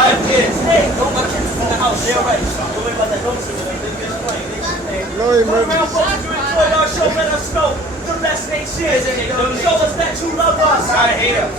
5 kids. Hey, don't my kids in the house. They're right. Don't worry about that. Don't listen to them. They just playing. Turn around, folks. If you enjoyed our show, let us know. The best nation. Show us that you love us. I hate them.